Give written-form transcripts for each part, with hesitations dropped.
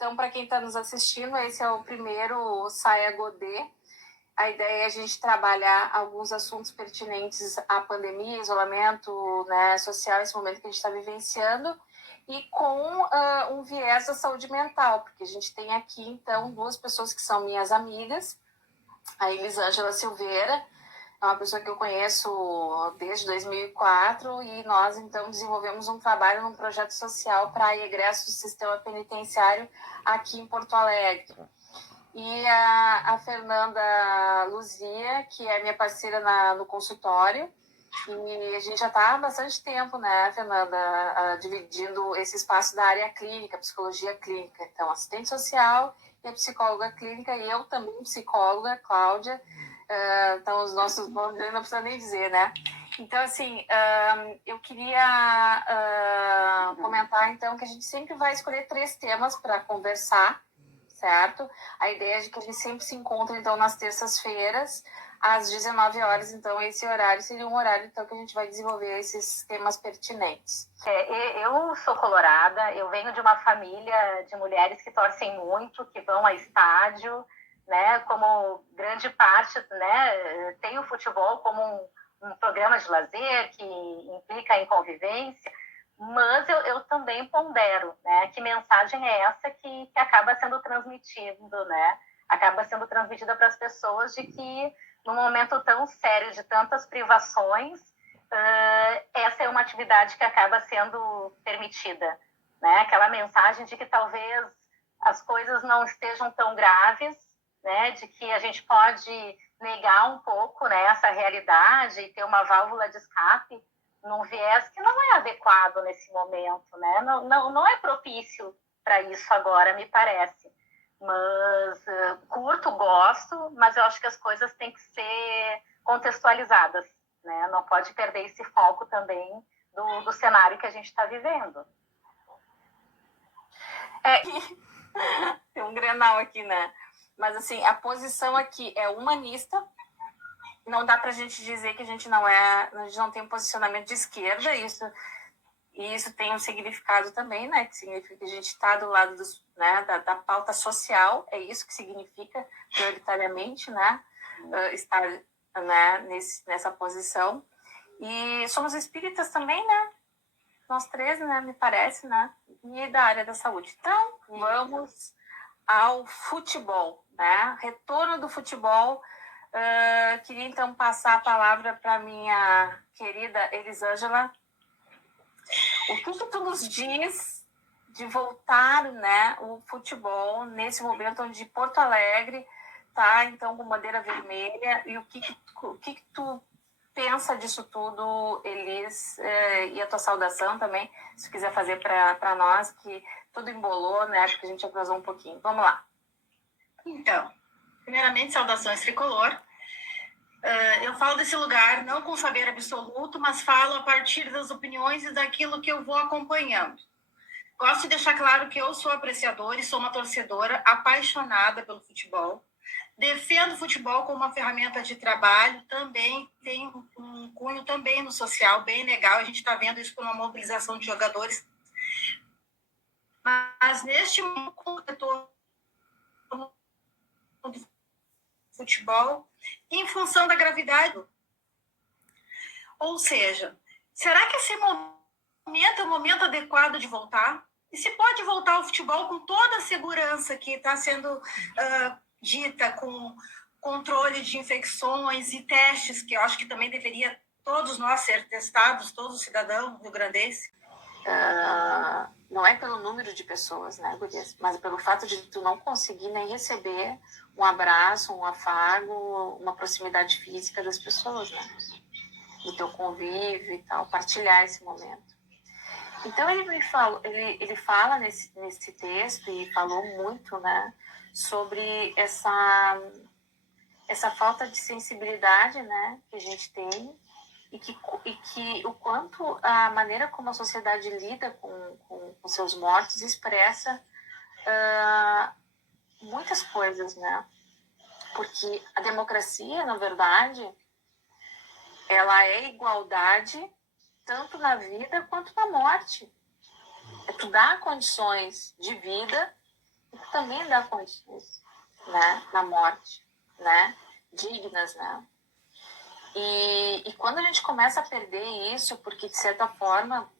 Então, para quem está nos assistindo, esse é o primeiro Saia Godê. A ideia é a gente trabalhar alguns assuntos pertinentes à pandemia, isolamento, né, social, esse momento que a gente está vivenciando, e com um viés da saúde mental, porque a gente tem aqui, então, duas pessoas que são minhas amigas. A Elisângela Silveira é uma pessoa que eu conheço desde 2004 e nós, então, desenvolvemos um trabalho num projeto social para egressos do sistema penitenciário aqui em Porto Alegre. E a Fernanda Luzia, que é minha parceira no consultório, e a gente já está há bastante tempo, né, Fernanda, dividindo esse espaço da área clínica, psicologia clínica. Então, assistente social e a psicóloga clínica, e eu também psicóloga, Cláudia. Então, os nossos nomes eu não precisa nem dizer, né? Então, assim, eu queria comentar, então, que a gente sempre vai escolher 3 temas para conversar, certo? A ideia é de que a gente sempre se encontra, então, nas terças-feiras, às 19 horas. Então, esse horário seria um horário, então, que a gente vai desenvolver esses temas pertinentes. Eu sou colorada, eu venho de uma família de mulheres que torcem muito, que vão a estádio, né? Como grande parte, né? Tem o futebol como um programa de lazer que implica em convivência, mas eu também pondero, né? Que mensagem é essa que acaba sendo transmitida, né? Acaba sendo transmitida para as pessoas de que num momento tão sério de tantas privações, essa é uma atividade que acaba sendo permitida, né? Aquela mensagem de que talvez as coisas não estejam tão graves, né? De que a gente pode negar um pouco, né, essa realidade e ter uma válvula de escape num viés que não é adequado nesse momento, né? Não é propício para isso agora, me parece. Mas curto, gosto, mas eu acho que as coisas têm que ser contextualizadas, né? Não pode perder esse foco também do cenário que a gente está vivendo. Tem um Grenal aqui, né? Mas, assim, a posição aqui é humanista. Não dá para a gente dizer que a gente não tem um posicionamento de esquerda. Isso tem um significado também, né? Que significa que a gente está do lado da pauta social. É isso que significa, prioritariamente, né? Estar, né, nessa posição. E somos espíritas também, né? Nós 3, né? Me parece, né? E da área da saúde. Então, vamos ao futebol, né? Retorno do futebol. Queria, então, passar a palavra para minha querida Elisângela. O que tu nos diz de voltar, né, o futebol nesse momento onde Porto Alegre está, então, com bandeira vermelha, e o que tu pensa disso tudo, Elis, e a tua saudação também, se tu quiser fazer para nós, que tudo embolou, né, porque a gente atrasou um pouquinho. Vamos lá. Então, primeiramente, saudações tricolor. Eu falo desse lugar não com saber absoluto, mas falo a partir das opiniões e daquilo que eu vou acompanhando. Gosto de deixar claro que eu sou apreciadora e sou uma torcedora apaixonada pelo futebol. Defendo o futebol como uma ferramenta de trabalho, também tem um cunho também no social, bem legal. A gente está vendo isso com uma mobilização de jogadores. Mas neste momento, do futebol, em função da gravidade. Ou seja, será que esse momento é o momento adequado de voltar? E se pode voltar ao futebol com toda a segurança que está sendo dita, com controle de infecções e testes, que eu acho que também deveria todos nós ser testados, todo cidadão rio-grandense? Não é pelo número de pessoas, né, Gurias? Mas pelo fato de tu não conseguir nem receber um abraço, um afago, uma proximidade física das pessoas, né? Do teu convívio e tal, partilhar esse momento. Então ele fala nesse texto, e falou muito, né, sobre essa falta de sensibilidade, né, que a gente tem, e que o quanto a maneira como a sociedade lida com seus mortos expressa muitas coisas, né? Porque a democracia, na verdade, ela é igualdade tanto na vida quanto na morte. É tu dar condições de vida também dá condições, né, na morte, né, dignas, né. E quando a gente começa a perder isso, porque de certa forma,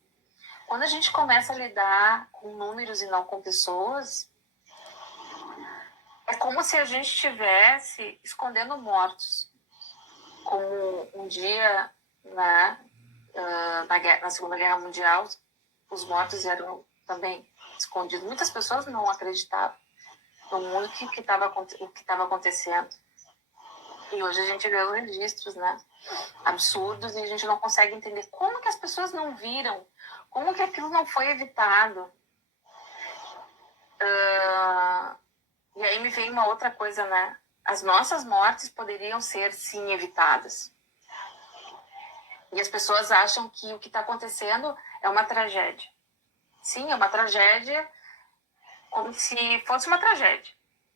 quando a gente começa a lidar com números e não com pessoas, é como se a gente estivesse escondendo mortos. Como um dia, né, na Segunda Guerra Mundial, os mortos eram também escondidos. Muitas pessoas não acreditavam no mundo o que estava acontecendo. E hoje a gente vê os registros, né, absurdos, e a gente não consegue entender como que as pessoas não viram, como que aquilo não foi evitado. E aí me vem uma outra coisa, né? As nossas mortes poderiam ser, sim, evitadas. E as pessoas acham que o que está acontecendo é uma tragédia. Sim, é uma tragédia, como se fosse uma tragédia,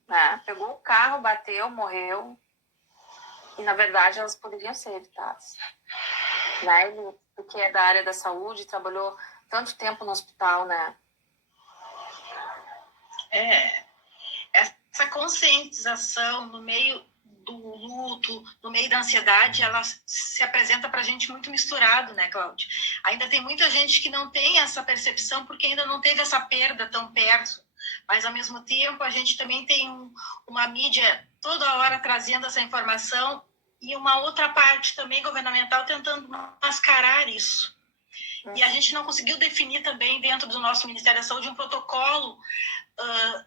né? Pegou o carro, bateu, morreu, e na verdade elas poderiam ser evitadas, né? Ele, porque é da área da saúde, trabalhou tanto tempo no hospital, né? Essa conscientização no meio do luto, no meio da ansiedade, ela se apresenta para a gente muito misturado, né, Cláudia? Ainda tem muita gente que não tem essa percepção porque ainda não teve essa perda tão perto, mas ao mesmo tempo a gente também tem uma mídia toda hora trazendo essa informação e uma outra parte também governamental tentando mascarar isso. E a gente não conseguiu definir também dentro do nosso Ministério da Saúde um protocolo,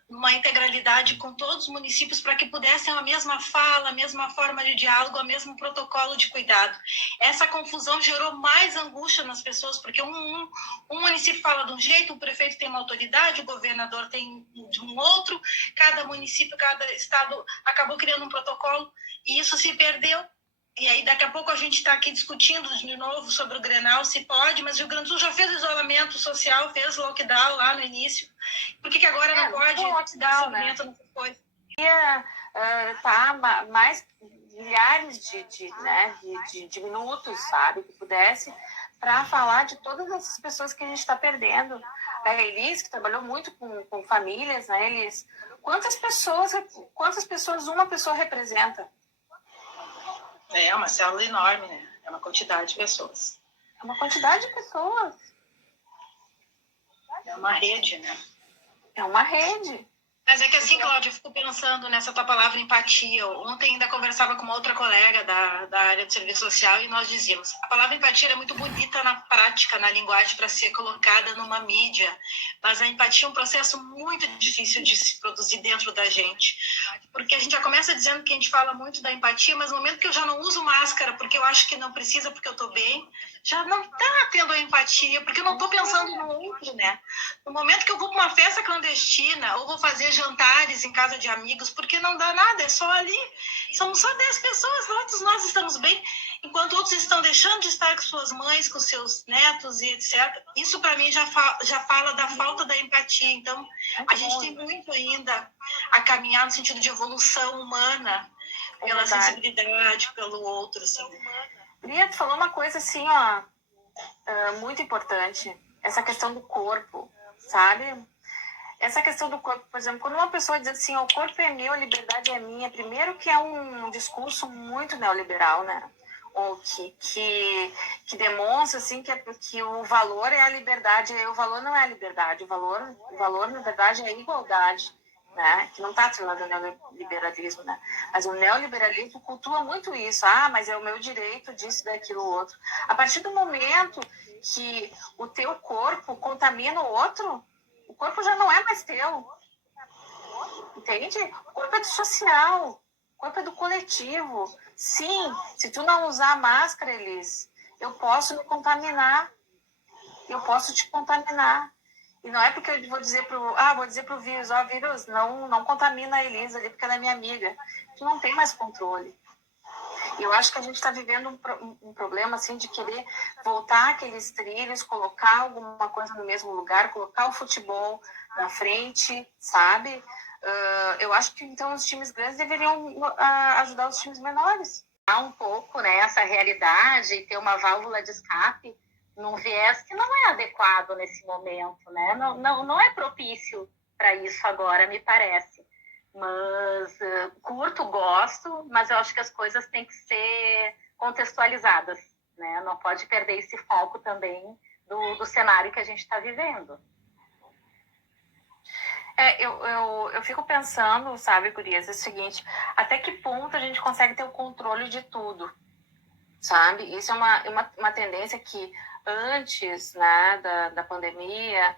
uma integralidade com todos os municípios para que pudessem a mesma fala, a mesma forma de diálogo, o mesmo protocolo de cuidado. Essa confusão gerou mais angústia nas pessoas, porque um município fala de um jeito, o prefeito tem uma autoridade, o governador tem de um outro, cada município, cada estado acabou criando um protocolo e isso se perdeu. E aí, daqui a pouco, a gente está aqui discutindo de novo sobre o Grenal, se pode, mas o Rio Grande do Sul já fez isolamento social, fez lockdown lá no início. Por que agora não pode dar seguimento nessas coisas? Tá mais milhares de minutos, sabe, que pudesse, para falar de todas essas pessoas que a gente está perdendo. A Elis, que trabalhou muito com famílias, né, Elis? Quantas pessoas uma pessoa representa? É uma célula enorme, né? É uma quantidade de pessoas. É uma quantidade de pessoas. É uma rede, né? É uma rede. Mas é que assim, Cláudia, eu fico pensando nessa tua palavra empatia. Ontem ainda conversava com uma outra colega da área de serviço social e nós dizíamos, a palavra empatia é muito bonita na prática, na linguagem, para ser colocada numa mídia, mas a empatia é um processo muito difícil de se produzir dentro da gente. Porque a gente já começa dizendo que a gente fala muito da empatia, mas no momento que eu já não uso máscara porque eu acho que não precisa, porque eu estou bem, já não está tendo a empatia, porque eu não estou pensando no outro, né? No momento que eu vou para uma festa clandestina ou vou fazer jantares em casa de amigos, porque não dá nada, é só ali. Somos só 10 pessoas, todos nós estamos bem, enquanto outros estão deixando de estar com suas mães, com seus netos e etc. Isso, para mim, já fala da falta da empatia. Então, a gente tem muito ainda a caminhar no sentido de evolução humana, pela sensibilidade, pelo outro, assim. Bria, tu falou uma coisa assim, ó, muito importante, essa questão do corpo, sabe? Essa questão do corpo, por exemplo, quando uma pessoa diz assim, o corpo é meu, a liberdade é minha, primeiro que é um discurso muito neoliberal, né? Ou que demonstra assim que o valor é a liberdade, e o valor não é a liberdade, o valor na verdade é a igualdade, né? Que não está atrelado ao neoliberalismo, né? Mas o neoliberalismo cultua muito isso, mas é o meu direito disso, daquilo, outro. A partir do momento que o teu corpo contamina o outro, o corpo já não é mais teu, entende? O corpo é do social, o corpo é do coletivo. Sim, se tu não usar máscara, Elis, eu posso me contaminar, eu posso te contaminar. E não é porque eu vou dizer pro vírus, vírus, não contamina a Elis ali porque ela é minha amiga. Tu não tem mais controle. E eu acho que a gente está vivendo um problema assim de querer voltar aqueles trilhos, colocar alguma coisa no mesmo lugar, colocar o futebol na frente, sabe? Eu acho que então os times grandes deveriam ajudar os times menores. Um pouco, né, essa realidade e ter uma válvula de escape num viés que não é adequado nesse momento, né? Não é propício para isso agora, me parece. Mas curto, gosto, mas eu acho que as coisas têm que ser contextualizadas, né? Não pode perder esse foco também do cenário que a gente está vivendo. Eu fico pensando, sabe, Gurias, é o seguinte, até que ponto a gente consegue ter o controle de tudo, sabe? Isso é uma tendência que antes, né, da pandemia,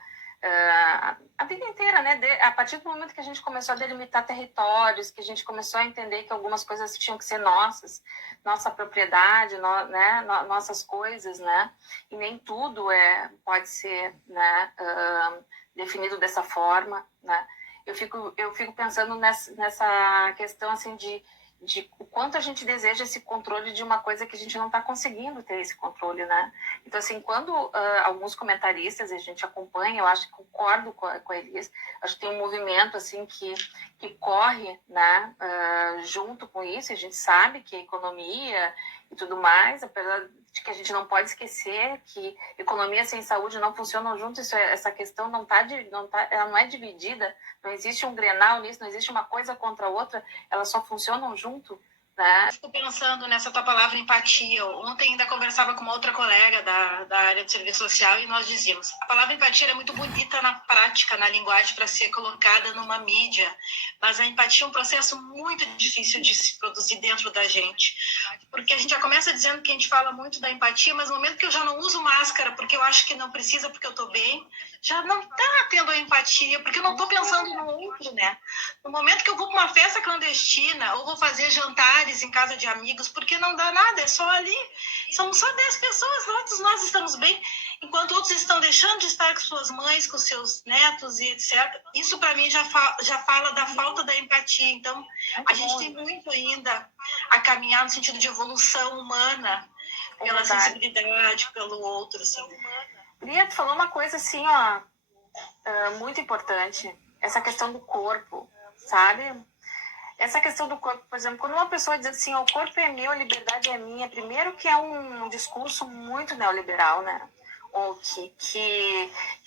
a vida inteira, né, a partir do momento que a gente começou a delimitar territórios, que a gente começou a entender que algumas coisas tinham que ser nossas, nossa propriedade, né, nossas coisas, né, e nem tudo pode ser, né, definido dessa forma, né. Eu fico pensando nessa questão, assim, de o quanto a gente deseja esse controle de uma coisa que a gente não está conseguindo ter esse controle, né? Então, assim, quando alguns comentaristas, a gente acompanha, eu acho que concordo com eles, acho que tem um movimento, assim, que corre, né, junto com isso, a gente sabe que a economia e tudo mais, apesar de que a gente não pode esquecer que economia sem saúde não funcionam juntos, essa questão ela não é dividida, não existe um grenal nisso, não existe uma coisa contra a outra, elas só funcionam junto, né? Fico pensando nessa tua palavra empatia. Ontem ainda conversava com uma outra colega da área de serviço social e nós dizíamos, a palavra empatia é muito bonita na prática, na linguagem, para ser colocada numa mídia, mas a empatia é um processo muito difícil de se produzir dentro da gente, porque a gente já começa dizendo que a gente fala muito da empatia, mas no momento que eu já não uso máscara porque eu acho que não precisa, porque eu estou bem, já não está tendo a empatia, porque eu não estou pensando no outro, né? No momento que eu vou para uma festa clandestina ou vou fazer jantares em casa de amigos, porque não dá nada, é só ali, somos só 10 pessoas, todos nós estamos bem, enquanto outros estão deixando de estar com suas mães, com seus netos e etc. Isso para mim já fala da falta da empatia. Então a gente tem muito ainda a caminhar no sentido de evolução humana, pela sensibilidade, pelo outro, assim. Lia, tu falou uma coisa assim, ó, muito importante, essa questão do corpo, sabe? Essa questão do corpo, por exemplo, quando uma pessoa diz assim, o corpo é meu, a liberdade é minha, primeiro que é um discurso muito neoliberal, né? Ou que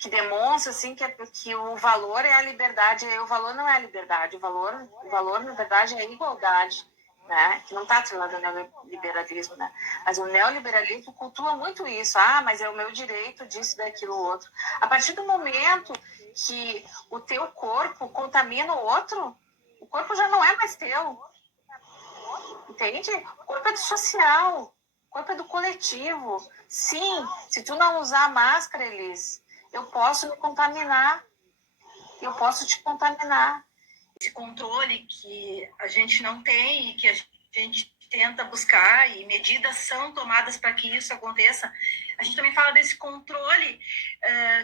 demonstra assim que o valor é a liberdade, e o valor não é a liberdade, o valor na verdade é a igualdade, né? Que não está atrelado ao neoliberalismo, né? Mas o neoliberalismo cultua muito isso, mas é o meu direito disso, daquilo, outro. A partir do momento que o teu corpo contamina o outro, o corpo já não é mais teu, entende? O corpo é do social, o corpo é do coletivo. Sim, se tu não usar máscara, Elis, eu posso me contaminar, eu posso te contaminar. Esse controle que a gente não tem e que a gente tenta buscar e medidas são tomadas para que isso aconteça. A gente também fala desse controle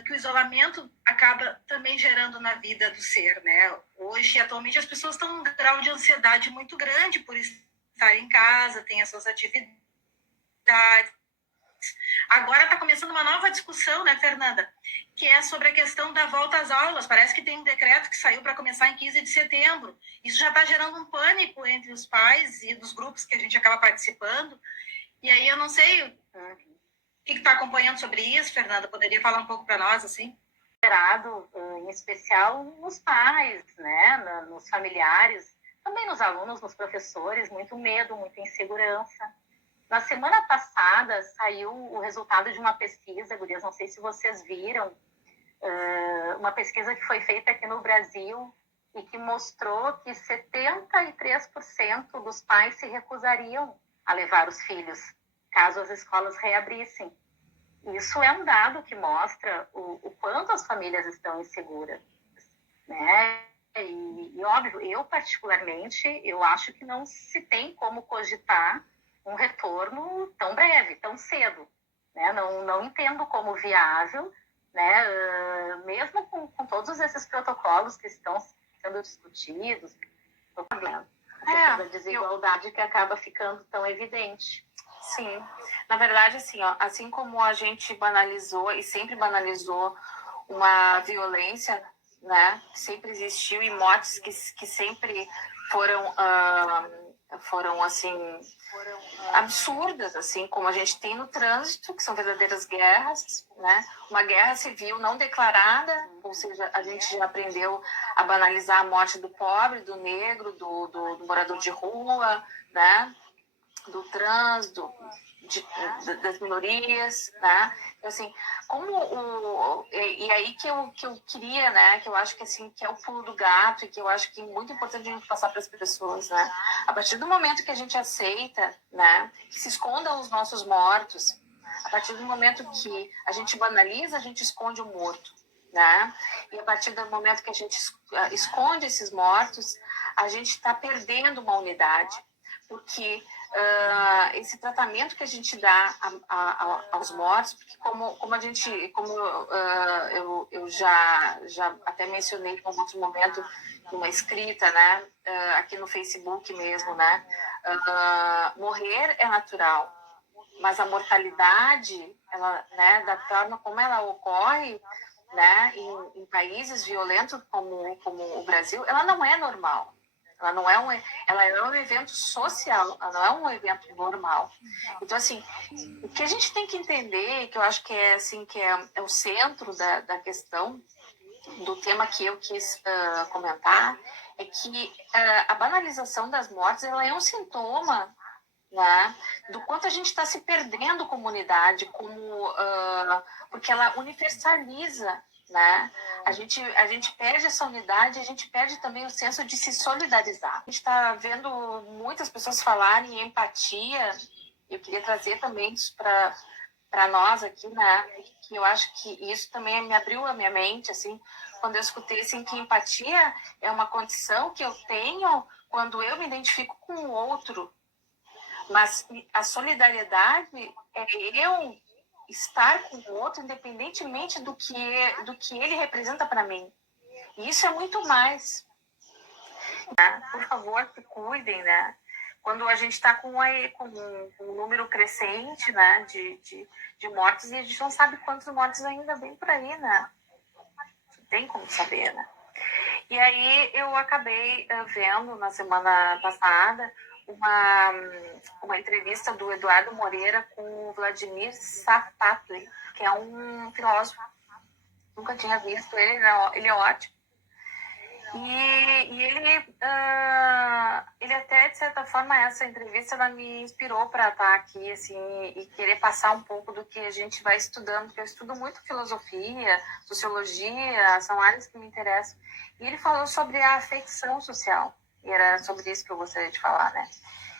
que o isolamento acaba também gerando na vida do ser, né? Hoje, atualmente, as pessoas estão num grau de ansiedade muito grande por estar em casa, tem as suas atividades. Agora está começando uma nova discussão, né, Fernanda? Que é sobre a questão da volta às aulas. Parece que tem um decreto que saiu para começar em 15 de setembro. Isso já está gerando um pânico entre os pais e dos grupos que a gente acaba participando. E aí eu não sei o que está acompanhando sobre isso, Fernanda. Poderia falar um pouco para nós, assim? Em especial nos pais, né, nos familiares, também nos alunos, nos professores, muito medo, muita insegurança. Na semana passada saiu o resultado de uma pesquisa, gurias, não sei se vocês viram, uma pesquisa que foi feita aqui no Brasil e que mostrou que 73% dos pais se recusariam a levar os filhos, caso as escolas reabrissem. Isso é um dado que mostra o quanto as famílias estão inseguras, né? E óbvio, eu particularmente, eu acho que não se tem como cogitar um retorno tão breve, tão cedo, né? Não entendo como viável, né? Mesmo com todos esses protocolos que estão sendo discutidos, a desigualdade que acaba ficando tão evidente. Sim, na verdade, assim, ó, assim como a gente banalizou e sempre banalizou uma violência, né, que sempre existiu, e mortes que sempre foram foram assim absurdas, assim como a gente tem no trânsito, que são verdadeiras guerras, né? Uma guerra civil não declarada, ou seja, a gente já aprendeu a banalizar a morte do pobre, do negro, do morador de rua, né? Do trans, das minorias, né? Então, assim, e aí que eu queria, né? Que eu acho que assim que é o pulo do gato e que eu acho que é muito importante a gente passar para as pessoas, né? A partir do momento que a gente aceita, né? Que se escondam os nossos mortos, a partir do momento que a gente banaliza, a gente esconde o morto, né? E a partir do momento que a gente esconde esses mortos, a gente está perdendo uma unidade, porque esse tratamento que a gente dá aos mortos, porque eu já até mencionei em um outro momento numa escrita, né, aqui no Facebook mesmo, né, morrer é natural, mas a mortalidade, ela, né, da forma como ela ocorre, né, em países violentos como o Brasil, ela não é normal. Ela é um evento social, ela não é um evento normal. Então, assim, o que a gente tem que entender, que eu acho que é, assim, que é o centro da questão, do tema que eu quis comentar, é que a banalização das mortes, ela é um sintoma, né, do quanto a gente está se perdendo comunidade, porque ela universaliza, né? A gente perde essa unidade, a gente perde também o senso de se solidarizar. A gente está vendo muitas pessoas falarem em empatia. Eu queria trazer também isso para nós aqui, né? Que eu acho que isso também me abriu a minha mente, assim, quando eu escutei assim, que empatia é uma condição que eu tenho quando eu me identifico com o outro. Mas a solidariedade é eu estar com o outro independentemente do que ele representa para mim. E isso é muito mais. Né? Por favor, se cuidem, né? Quando a gente está com um número crescente, né, de mortes, e a gente não sabe quantos mortes ainda vem por aí, né? Não tem como saber, né? E aí eu acabei vendo na semana passada uma entrevista do Eduardo Moreira com o Vladimir Safatli, que é um filósofo. Nunca tinha visto ele, ele é ótimo. E ele até, de certa forma, essa entrevista ela me inspirou para estar aqui, assim, e querer passar um pouco do que a gente vai estudando, porque eu estudo muito filosofia, sociologia, são áreas que me interessam. E ele falou sobre a afeição social, e era sobre isso que eu gostaria de falar, né?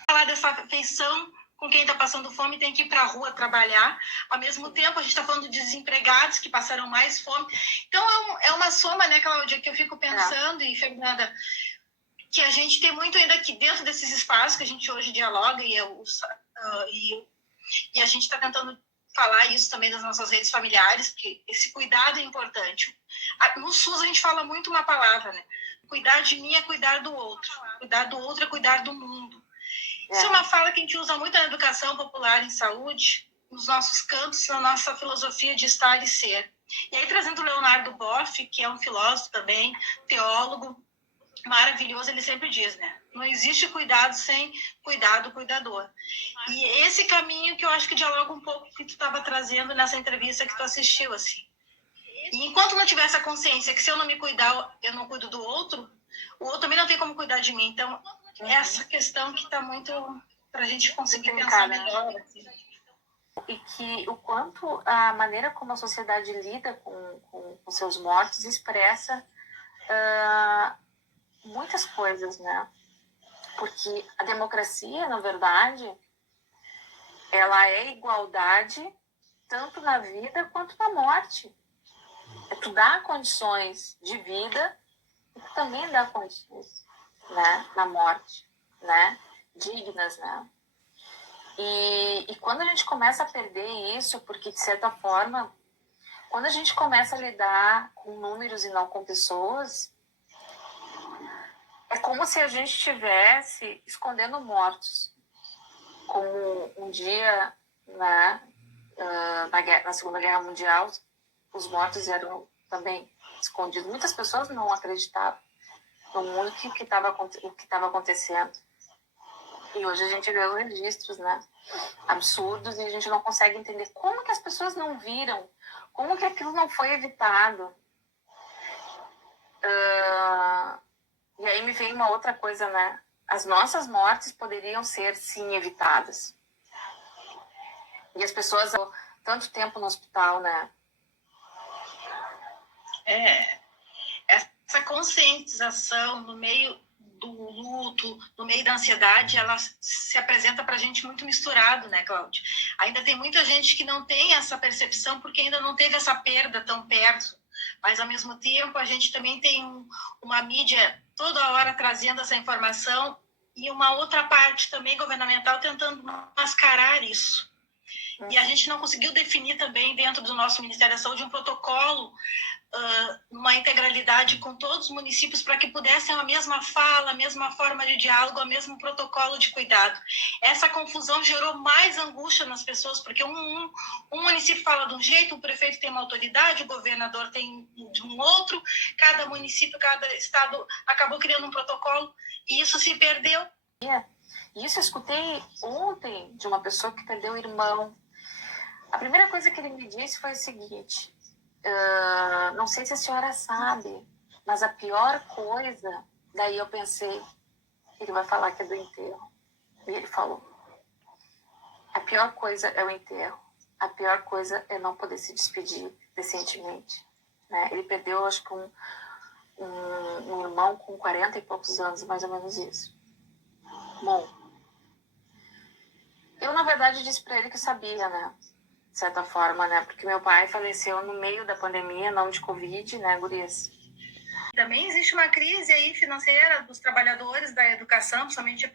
Falar dessa afeição com quem está passando fome tem que ir para a rua trabalhar. Ao mesmo tempo, a gente está falando de desempregados que passaram mais fome. Então, é uma soma, né, Cláudia, que eu fico pensando, e Fernanda, que a gente tem muito ainda aqui dentro desses espaços que a gente hoje dialoga, e a gente está tentando falar isso também nas nossas redes familiares, porque esse cuidado é importante. No SUS, a gente fala muito uma palavra, né? Cuidar de mim é cuidar do outro. Cuidar do outro é cuidar do mundo. Isso é uma fala que a gente usa muito na educação popular em saúde, nos nossos cantos, na nossa filosofia de estar e ser. E aí, trazendo o Leonardo Boff, que é um filósofo também, teólogo maravilhoso, ele sempre diz, né? Não existe cuidado sem cuidado, cuidador. E esse caminho que eu acho que dialoga um pouco com o que tu estava trazendo nessa entrevista que tu assistiu, assim. E enquanto não tiver essa consciência que se eu não me cuidar, eu não cuido do outro, o outro também não tem como cuidar de mim. Então, essa questão que está muito para a gente conseguir pensar melhor. Assim. E que o quanto a maneira como a sociedade lida com seus mortos expressa muitas coisas, né? Porque a democracia, na verdade, ela é igualdade tanto na vida quanto na morte. É tu dar condições de vida e tu também dar condições, né, na morte, né, dignas, né. E quando a gente começa a perder isso, porque de certa forma, quando a gente começa a lidar com números e não com pessoas, é como se a gente estivesse escondendo mortos. Como um dia, né, na Segunda Guerra Mundial, os mortos eram também escondidos. Muitas pessoas não acreditavam no mundo que estava acontecendo. E hoje a gente vê os registros, né? Absurdos, e a gente não consegue entender como que as pessoas não viram, como que aquilo não foi evitado. E aí me vem uma outra coisa, né? As nossas mortes poderiam ser, sim, evitadas. E as pessoas, tanto tempo no hospital, né? Essa conscientização no meio do luto, no meio da ansiedade, ela se apresenta para a gente muito misturado, né, Cláudia? Ainda tem muita gente que não tem essa percepção porque ainda não teve essa perda tão perto, mas ao mesmo tempo a gente também tem uma mídia toda hora trazendo essa informação e uma outra parte também governamental tentando mascarar isso. E a gente não conseguiu definir também dentro do nosso Ministério da Saúde um protocolo, uma integralidade com todos os municípios para que pudessem a mesma fala, a mesma forma de diálogo, o mesmo protocolo de cuidado. Essa confusão gerou mais angústia nas pessoas, porque um município fala de um jeito, o prefeito tem uma autoridade, o governador tem de um outro, cada município, cada estado acabou criando um protocolo e isso se perdeu. Isso eu escutei ontem de uma pessoa que perdeu o irmão. A primeira coisa que ele me disse foi o seguinte: não sei se a senhora sabe, mas a pior coisa, daí eu pensei, ele vai falar que é do enterro. E ele falou, a pior coisa é o enterro, a pior coisa é não poder se despedir decentemente. Né? Ele perdeu, acho que um irmão com 40 e poucos anos, mais ou menos isso. Bom, eu na verdade disse para ele que sabia, né? De certa forma, né? Porque meu pai faleceu no meio da pandemia, não de Covid, né, gurias? Também existe uma crise aí financeira dos trabalhadores da educação, principalmente a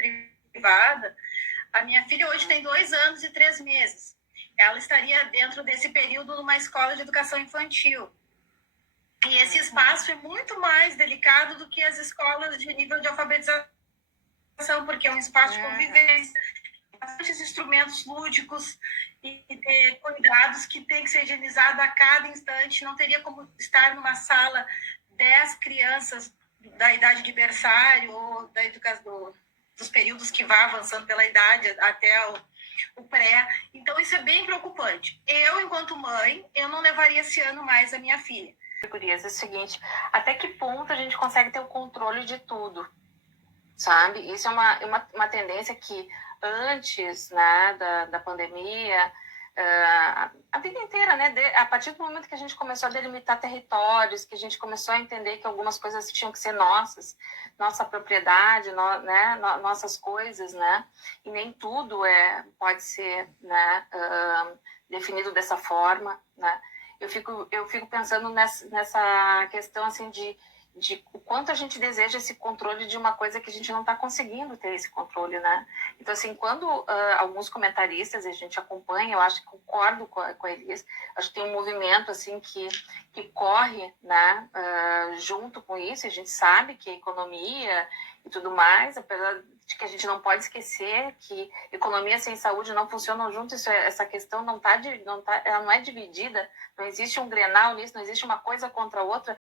privada. A minha filha hoje tem 2 anos e 3 meses. Ela estaria dentro desse período numa escola de educação infantil. E esse espaço é muito mais delicado do que as escolas de nível de alfabetização, porque é um espaço de convivência, bastantes instrumentos lúdicos e cuidados que tem que ser higienizado a cada instante. Não teria como estar numa sala 10 crianças da idade de berçário ou da educação, dos períodos que vá avançando pela idade até o pré. Então isso é bem preocupante. Eu, enquanto mãe, eu não levaria esse ano mais a minha filha. Gurias, é o seguinte, até que ponto a gente consegue ter o controle de tudo? Sabe? Isso é uma tendência que antes, né, da pandemia, a vida inteira, né, a partir do momento que a gente começou a delimitar territórios, que a gente começou a entender que algumas coisas tinham que ser nossas, nossa propriedade, né, nossas coisas, né, e nem tudo pode ser, né, definido dessa forma, né. Eu fico pensando nessa questão assim de o quanto a gente deseja esse controle de uma coisa que a gente não está conseguindo ter esse controle, né? Então, assim, quando alguns comentaristas, a gente acompanha, eu acho que concordo com a Elis, acho que tem um movimento, assim, que corre, né, junto com isso, a gente sabe que a economia e tudo mais, apesar de que a gente não pode esquecer que economia sem saúde não funcionam juntos, essa questão ela não é dividida, não existe um grenal nisso, não existe uma coisa contra a outra,